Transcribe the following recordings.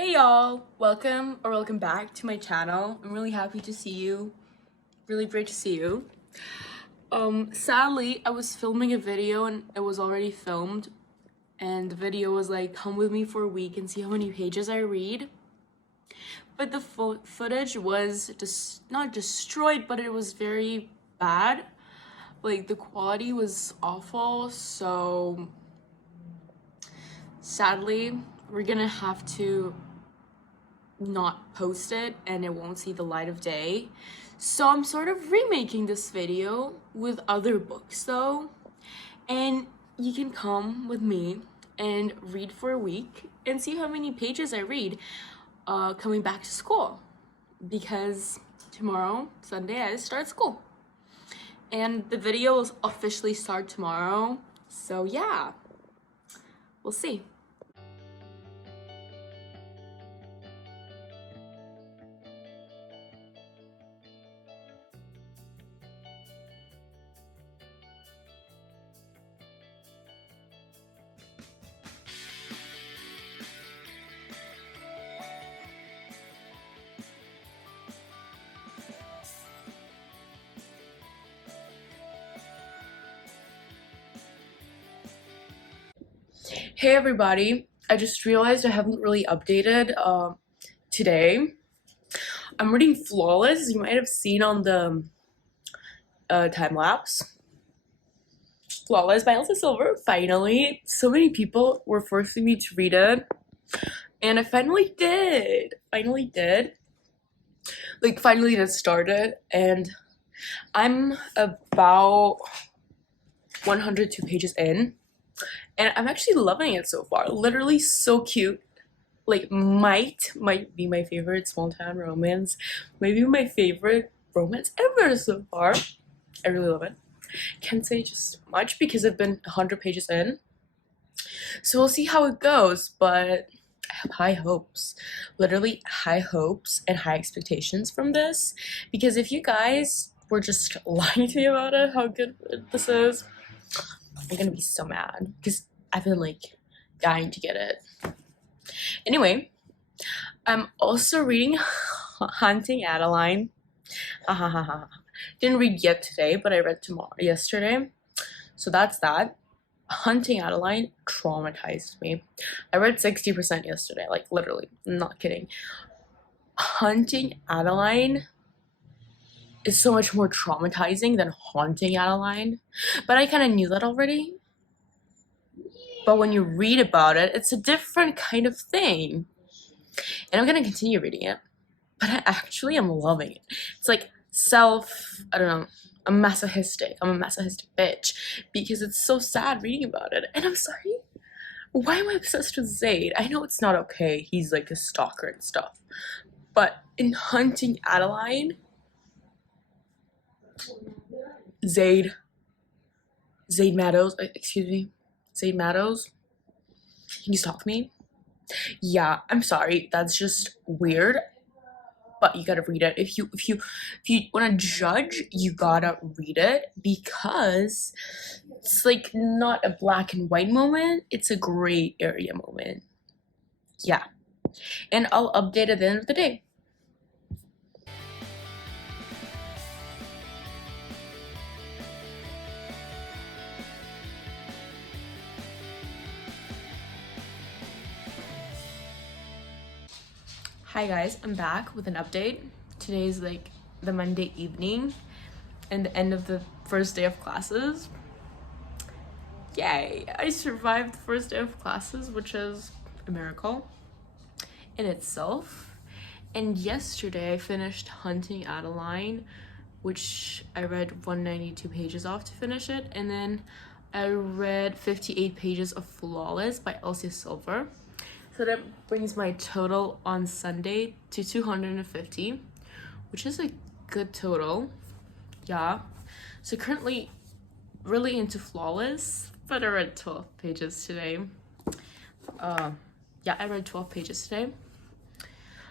Hey y'all, welcome back to my channel. I'm really happy to see you. Really great to see you. Sadly, I was filming a video and it was already filmed, and the video was like, come with me for a week and see how many pages I read. But the footage was just not destroyed, but it was very bad. Like the quality was awful, so sadly, we're gonna have to not post it and it won't see the light of day. So I'm sort of remaking this video with other books though, and you can come with me and read for a week and see how many pages I read coming back to school, because tomorrow, Sunday, I start school and the video will officially start tomorrow. So yeah, we'll see. Hey everybody, I just realized I haven't really updated today. I'm reading Flawless, as you might have seen on the time lapse. Flawless by Elsa Silver. Finally, so many people were forcing me to read it, and I finally did. Finally did start it, and I'm about 102 pages in. And I'm actually loving it so far. Literally so cute. Like might be my favorite small town romance. Maybe my favorite romance ever so far. I really love it. Can't say just much because I've been 100 pages in. So we'll see how it goes, but I have high hopes. Literally high hopes and high expectations from this. Because if you guys were just lying to me about it, how good this is, I'm gonna be so mad because I've been like dying to get it. Anyway, I'm also reading Hunting Adeline. Didn't read yet today, but I read yesterday. So that's that. Hunting Adeline traumatized me. I read 60% yesterday, like literally, I'm not kidding. Hunting Adeline is so much more traumatizing than Haunting Adeline, but I kind of knew that already. But when you read about it, it's a different kind of thing. And I'm gonna continue reading it, but I actually am loving it. It's like I don't know, I'm a masochistic bitch because it's so sad reading about it. And I'm sorry, why am I obsessed with Zaid? I know it's not okay, he's like a stalker and stuff, but in Hunting Adeline, Zaid Meadows, Zaid Meadows, can you stop me? Yeah, I'm sorry, that's just weird, but you gotta read it. If you want to judge, you gotta read it because it's like not a black and white moment, it's a gray area moment. Yeah, and I'll update at the end of the day. Hi guys, I'm back with an update. Today's like the Monday evening and the end of the first day of classes. Yay, I survived the first day of classes, which is a miracle in itself. And yesterday I finished Hunting Adeline, which I read 192 pages off to finish it, and then I read 58 pages of Flawless by Elsa Silver. So that brings my total on Sunday to 250, which is a good total. Yeah. So currently really into Flawless, but I read 12 pages today. Yeah, I read 12 pages today.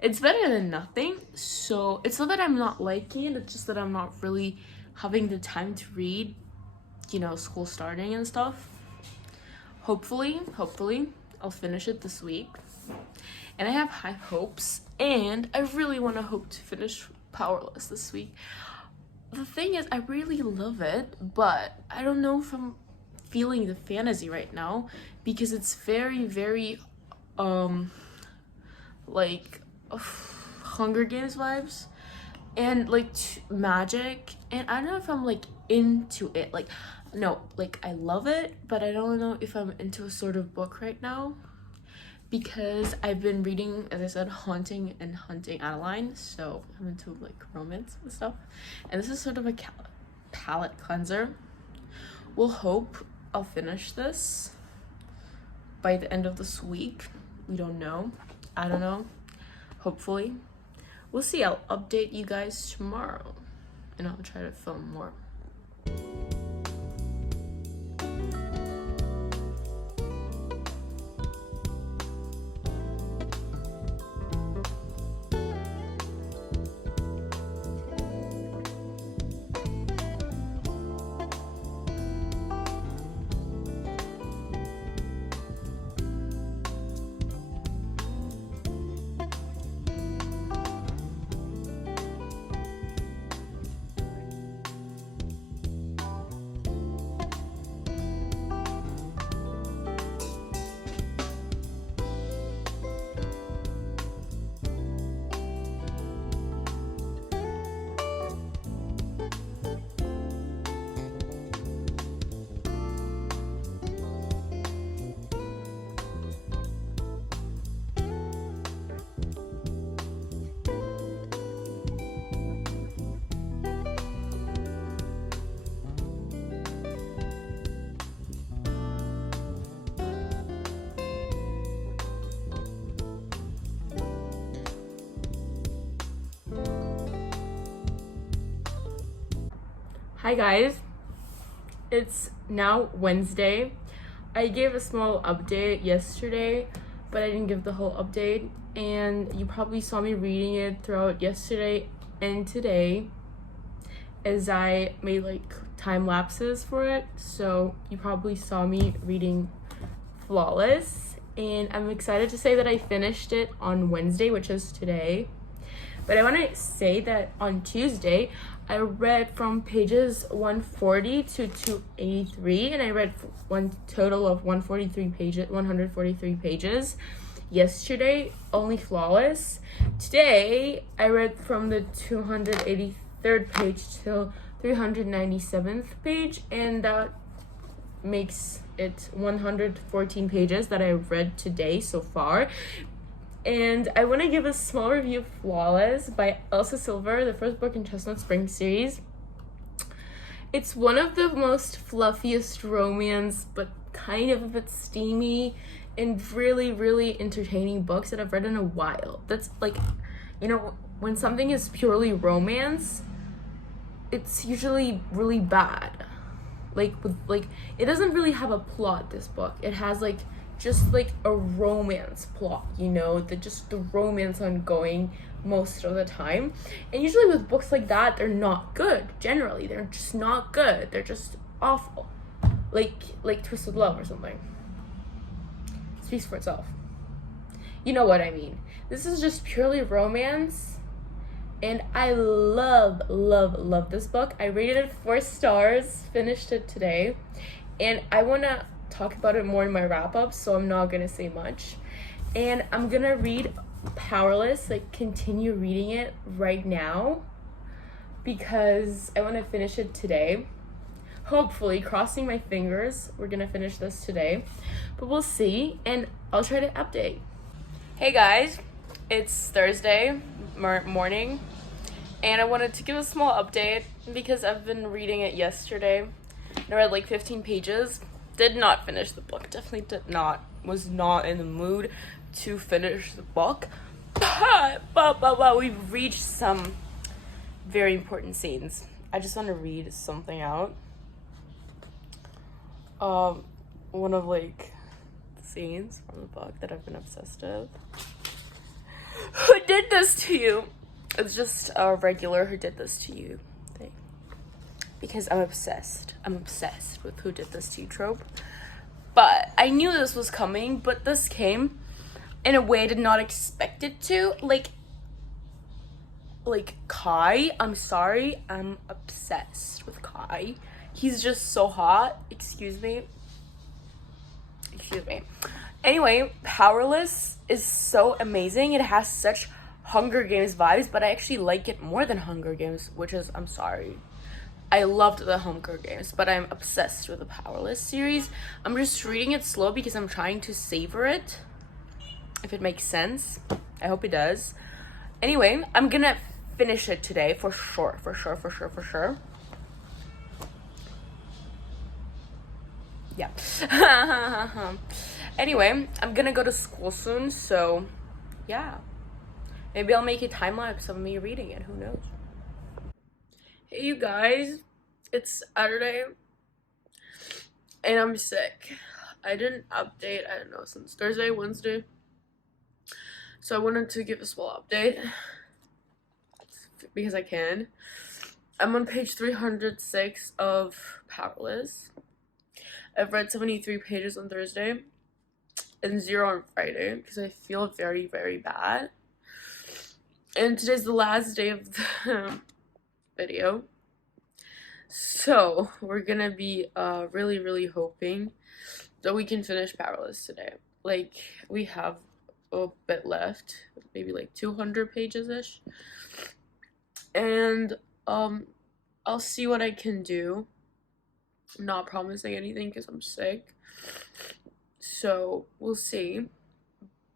It's better than nothing. So it's not that I'm not liking it, it's just that I'm not really having the time to read, you know, school starting and stuff. Hopefully I'll finish it this week. and I have high hopes, and I really want to hope to finish Powerless this week. The thing is, I really love it, but I don't know if I'm feeling the fantasy right now, because it's very, very like Hunger Games vibes and like magic, and I don't know if I'm like into it. Like, no, like I love it, but I don't know if I'm into a sort of book right now, because I've been reading, as I said, Haunting and Hunting Adeline, so I'm into like romance and stuff, and this is sort of a palette cleanser. We'll hope I'll finish this by the end of this week. We don't know. I don't know. Hopefully. We'll see. I'll update you guys tomorrow, and I'll try to film more. Hi guys, it's now Wednesday. I gave a small update yesterday, but I didn't give the whole update, and you probably saw me reading it throughout yesterday and today as I made like time lapses for it. So you probably saw me reading Flawless, and I'm excited to say that I finished it on Wednesday, which is today. But I want to say that on Tuesday, I read from pages 140 to 283, and I read one total of 143 pages. Yesterday, only Flawless. Today, I read from the 283rd page till 397th page, and that makes it 114 pages that I read today so far. And I want to give a small review of Flawless by Elsa Silver, the first book in Chestnut Spring series. It's one of the most fluffiest romance, but kind of a bit steamy and really, really entertaining books that I've read in a while. That's like, you know, when something is purely romance, it's usually really bad. Like, it doesn't really have a plot, this book. It has like just like a romance plot, you know, just the romance ongoing most of the time. And usually with books like that, they're not good. Generally, they're just not good. They're just awful. Like Twisted Love or something. It speaks for itself. You know what I mean. This is just purely romance, and I love this book. I rated it 4 stars, finished it today, and I want to talk about it more in my wrap-up, so I'm not gonna say much. And I'm gonna read Powerless, like continue reading it right now, because I want to finish it today. Hopefully, crossing my fingers, we're gonna finish this today, but we'll see, and I'll try to update. Hey guys, it's Thursday morning, and I wanted to give a small update because I've been reading it yesterday, and I read like 15 pages. Did not finish the book. Definitely did not. Was not in the mood to finish the book. But we've reached some very important scenes. I just want to read something out. One of like the scenes from the book that I've been obsessed with. Who did this to you? It's just a regular who did this to you thing. Because I'm obsessed. I'm obsessed with who did this to you trope. But I knew this was coming, but this came. in a way I did not expect it to. Like Kai, I'm sorry, I'm obsessed with Kai. He's just so hot. Excuse me. Anyway, Powerless is so amazing. It has such Hunger Games vibes, but I actually like it more than Hunger Games, which is, I'm sorry. I loved the Hunger Games, but I'm obsessed with the Powerless series. I'm just reading it slow because I'm trying to savor it, if it makes sense. I hope it does. Anyway, I'm gonna finish it today for sure. Yeah. Anyway, I'm gonna go to school soon, so yeah. Maybe I'll make a time lapse of me reading it, who knows. Hey you guys, it's Saturday and I'm sick. I didn't update, I don't know, since Thursday, Wednesday. So I wanted to give a small update because I can. I'm on page 306 of Powerless. I've read 73 pages on Thursday and 0 on Friday because I feel very, very bad. And today's the last day of the video. So we're gonna be really, really hoping that we can finish Powerless today. Like, we have a bit left, maybe like 200 pages-ish. And I'll see what I can do. I'm not promising anything because I'm sick. So we'll see.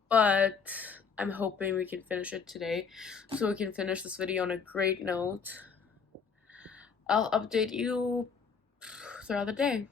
But I'm hoping we can finish it today so we can finish this video on a great note. I'll update you throughout the day.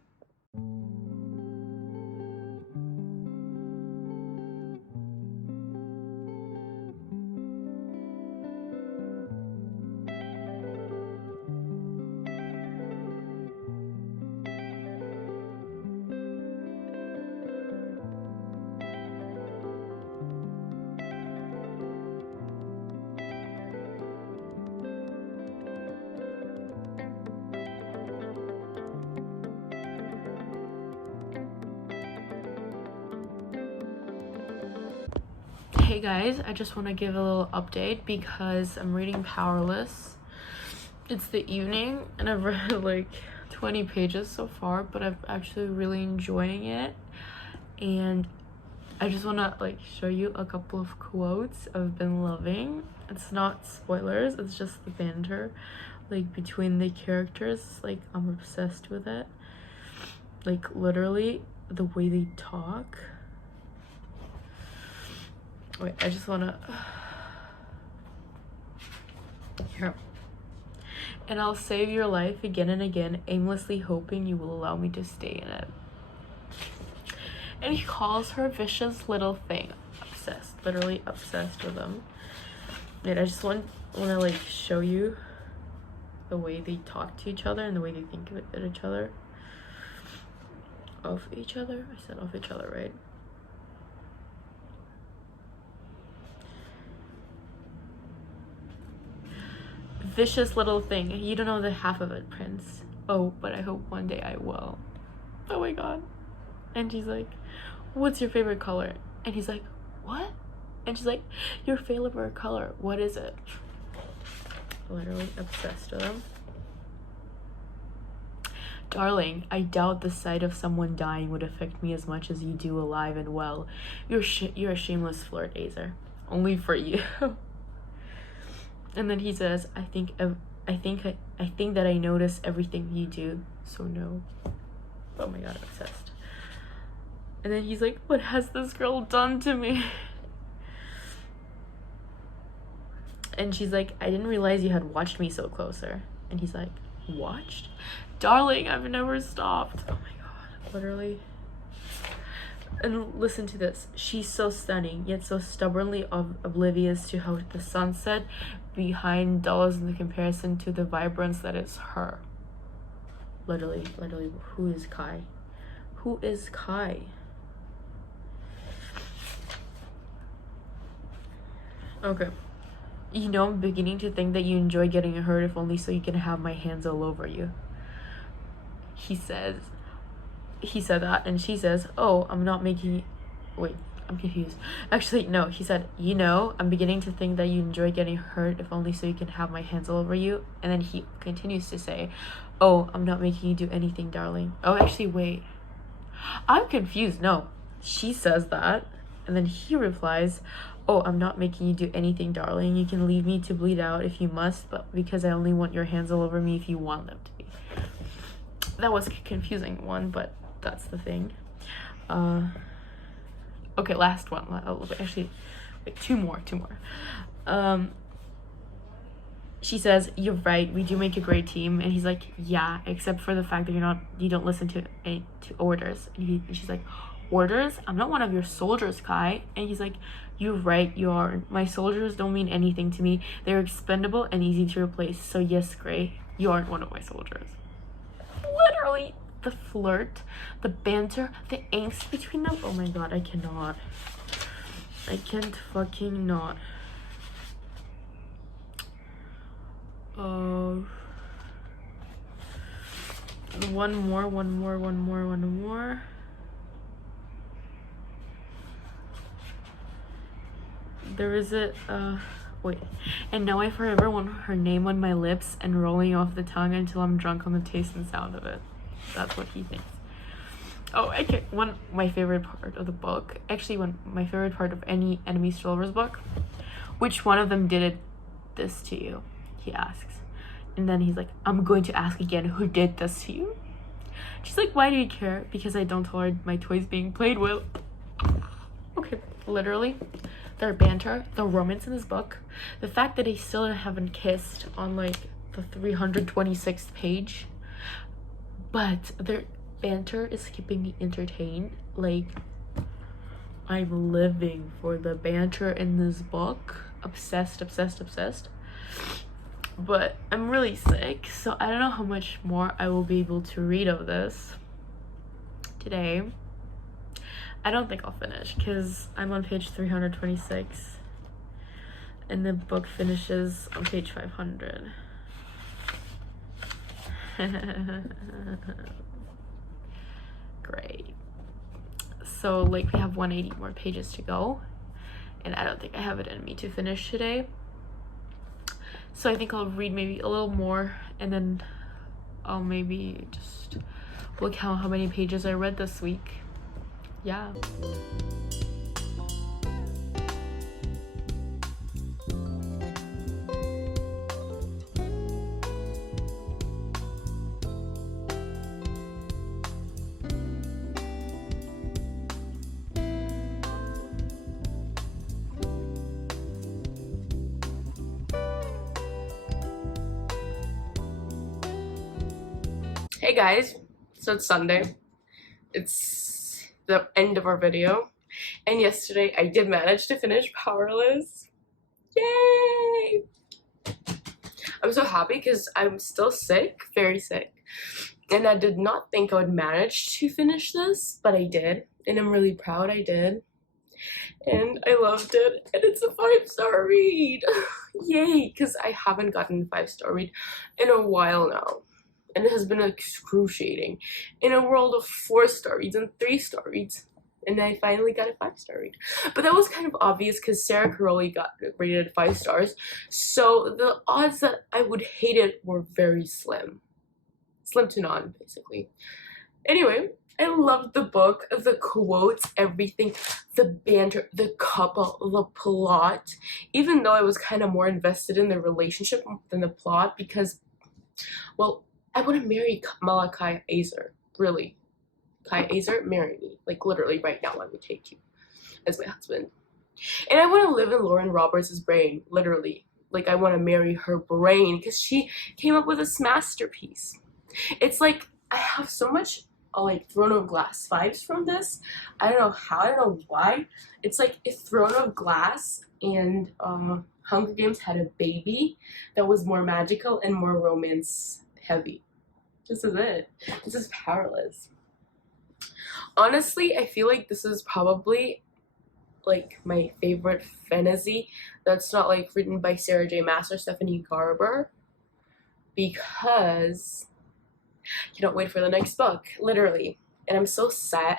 Hey guys, I just want to give a little update because I'm reading Powerless. It's the evening and I've read like 20 pages so far, but I'm actually really enjoying it. And I just want to like show you a couple of quotes I've been loving. It's not spoilers, it's just the banter like between the characters. Like, I'm obsessed with it. Like, literally the way they talk. Wait, I just wanna... Here. And I'll save your life again and again, aimlessly hoping you will allow me to stay in it. And he calls her vicious little thing. Obsessed. Literally obsessed with him. And I just want to like show you the way they talk to each other and the way they think of each other. Of each other? I said of each other, right? Vicious little thing. You don't know the half of it, Prince. Oh, but I hope one day I will. Oh my god. And she's like, what's your favorite color? And he's like, what? And she's like, your favorite color, what is it? Literally obsessed with him. Darling, I doubt the sight of someone dying would affect me as much as you do alive and well. You're a shameless flirtazer. Only for you. And then he says, I think that I notice everything you do, so no. Oh my god, obsessed. And then he's like, what has this girl done to me? And she's like, I didn't realize you had watched me so closer. And he's like, watched? Darling, I've never stopped. Oh my god, literally. And listen to this. She's so stunning, yet so stubbornly oblivious to how the sunset behind dulls in the comparison to the vibrance that is her. Literally, who is Kai? Who is Kai? Okay. You know, I'm beginning to think that you enjoy getting hurt, if only so you can have my hands all over you. He said that, and she says, oh, I'm not making I'm confused. Actually, no, he said, you know, I'm beginning to think that you enjoy getting hurt, if only so you can have my hands all over you. And then he continues to say, oh, I'm not making you do anything, darling. Oh, actually, wait. I'm confused. No, she says that. And then he replies, oh, I'm not making you do anything, darling. You can leave me to bleed out if you must, but because I only want your hands all over me if you want them to be. That was a confusing one, but that's the thing. Okay, last one. Actually, wait, two more. She says, you're right, we do make a great team. And he's like, yeah, except for the fact that you don't listen to orders. And she's like, orders? I'm not one of your soldiers, Kai. And he's like, you're right, you aren't. My soldiers don't mean anything to me. They're expendable and easy to replace. So yes, Gray, you aren't one of my soldiers. Literally, the flirt, the banter, the angst between them. Oh my god, I cannot. I can't fucking not. One more. There is wait. And now I forever want her name on my lips and rolling off the tongue until I'm drunk on the taste and sound of it. That's what he thinks. Oh, okay. My favorite part of the book, actually my favorite part of any Enemy Strollers book. Which one of them did this to you? He asks. And then he's like, I'm going to ask again, who did this to you? She's like, why do you care? Because I don't tolerate my toys being played with. Okay, literally, their banter, the romance in this book, the fact that they still haven't kissed on like the 326th page, but their banter is keeping me entertained. Like, I'm living for the banter in this book. Obsessed. But I'm really sick, so I don't know how much more I will be able to read of this today. I don't think I'll finish because I'm on page 326 and the book finishes on page 500. Great. So like we have 180 more pages to go, and I don't think I have it in me to finish today. So I think I'll read maybe a little more, and then I'll maybe just look how many pages I read this week. Yeah. Hey guys, so it's Sunday. It's the end of our video. And yesterday I did manage to finish Powerless. Yay! I'm so happy because I'm still sick, very sick. And I did not think I would manage to finish this, but I did. And I'm really proud I did. And I loved it. And it's a 5-star read. Yay! Because I haven't gotten a 5-star read in a while now. And it has been excruciating in a world of 4-star reads and 3-star reads, and I finally got a 5-star read. But that was kind of obvious because Sarah Caroli got rated 5 stars, so the odds that I would hate it were very slim to none, basically. Anyway, I loved the book, the quotes, everything, the banter, the couple, the plot, even though I was kind of more invested in the relationship than the plot because, well, I want to marry Malachi Azer, really. Kai Azer, marry me. Like, literally, right now, I would take you as my husband. And I want to live in Lauren Roberts' brain, literally. Like, I want to marry her brain, because she came up with this masterpiece. It's like, I have so much, like, Throne of Glass vibes from this. I don't know how, I don't know why. It's like, if Throne of Glass and Hunger Games had a baby that was more magical and more romance heavy. This is it. This is Powerless. Honestly, I feel like this is probably like my favorite fantasy that's not like written by Sarah J. Maas or Stephanie Garber, because you don't wait for the next book, literally. And I'm so sad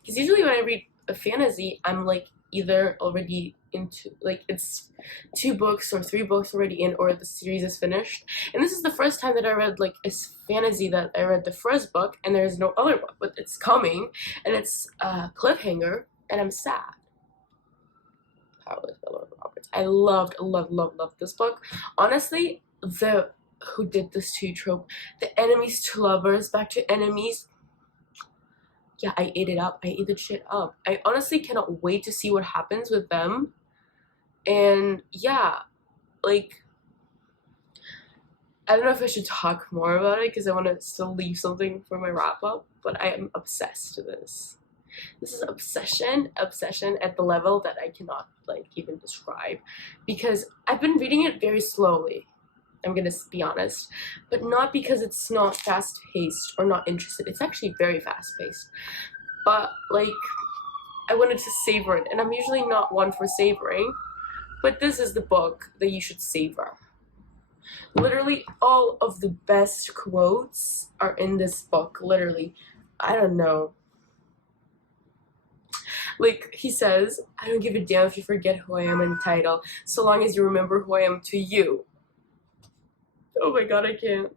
because usually when I read a fantasy, I'm like either already into, like, it's 2 books or 3 books already in, or the series is finished. And this is the first time that I read like a fantasy that I read the first book and there's no other book, but it's coming and it's cliffhanger, and I'm sad. Powerless by Laura Roberts. I loved this book. Honestly, the who did this to you trope, the enemies to lovers, back to enemies. Yeah, I ate it up. I ate the shit up. I honestly cannot wait to see what happens with them. And yeah, like, I don't know if I should talk more about it because I want to still leave something for my wrap up, but I am obsessed with this. This is obsession at the level that I cannot like even describe, because I've been reading it very slowly. I'm gonna be honest, but not because it's not fast paced or not interested. It's actually very fast paced, but like I wanted to savor it, and I'm usually not one for savoring, but this is the book that you should savor. Literally all of the best quotes are in this book. Literally, I don't know. Like, he says, I don't give a damn if you forget who I am in the title, so long as you remember who I am to you. Oh my god, I can't.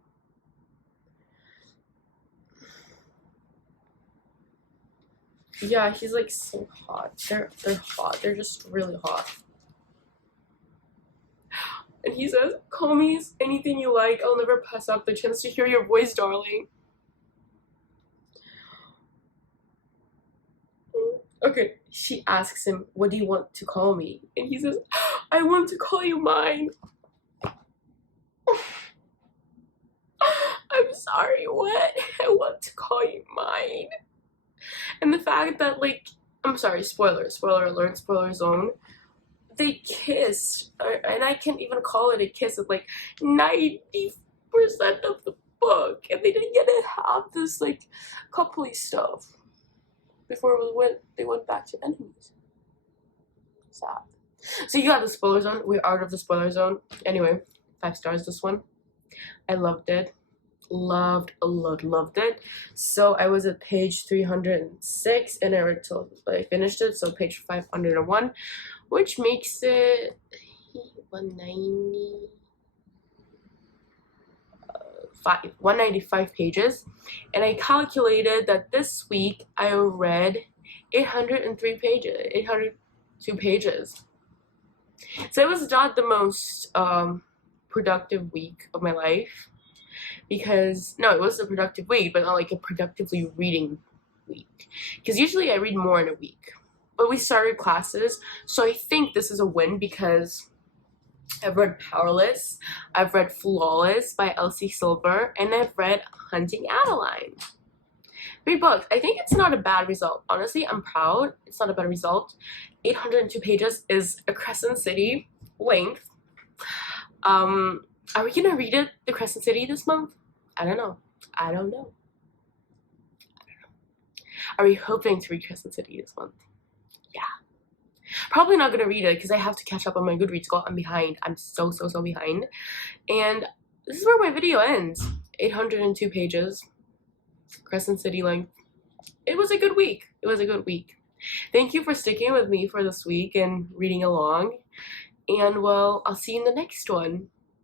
Yeah, he's like so hot. They're hot. They're just really hot. And he says, call me anything you like. I'll never pass up the chance to hear your voice, darling. Okay, she asks him, what do you want to call me? And he says, I want to call you mine. I'm sorry, what? I want to call you mine. And the fact that, like, I'm sorry, spoiler alert, spoiler zone. They kissed, and I can't even call it a kiss. It's like 90% of the book, and they didn't get to have this like coupley stuff before they went back to enemies. Sad. So you got the spoiler zone. We're out of the spoiler zone. Anyway, 5 stars this one. I loved it. Loved it. So I was at page 306 and I read till I finished it, so page 501, which makes it 195 pages. And I calculated that this week I read 802 pages. So it was not the most productive week of my life, because no, it was a productive week, but not like a productively reading week, because usually I read more in a week. But we started classes, so I think this is a win, because I've read Powerless, I've read Flawless by Elsie Silver, and I've read Hunting Adeline. 3 books. I think it's not a bad result. Honestly, I'm proud. It's not a bad result. 802 pages is a Crescent City length. Are we gonna read it, the Crescent City, this month? I don't know. Are we hoping to read Crescent City this month? Yeah. Probably not gonna read it because I have to catch up on my Goodreads goal. I'm behind. I'm so behind. And this is where my video ends. 802 pages. Crescent City length. It was a good week. Thank you for sticking with me for this week and reading along. And well, I'll see you in the next one.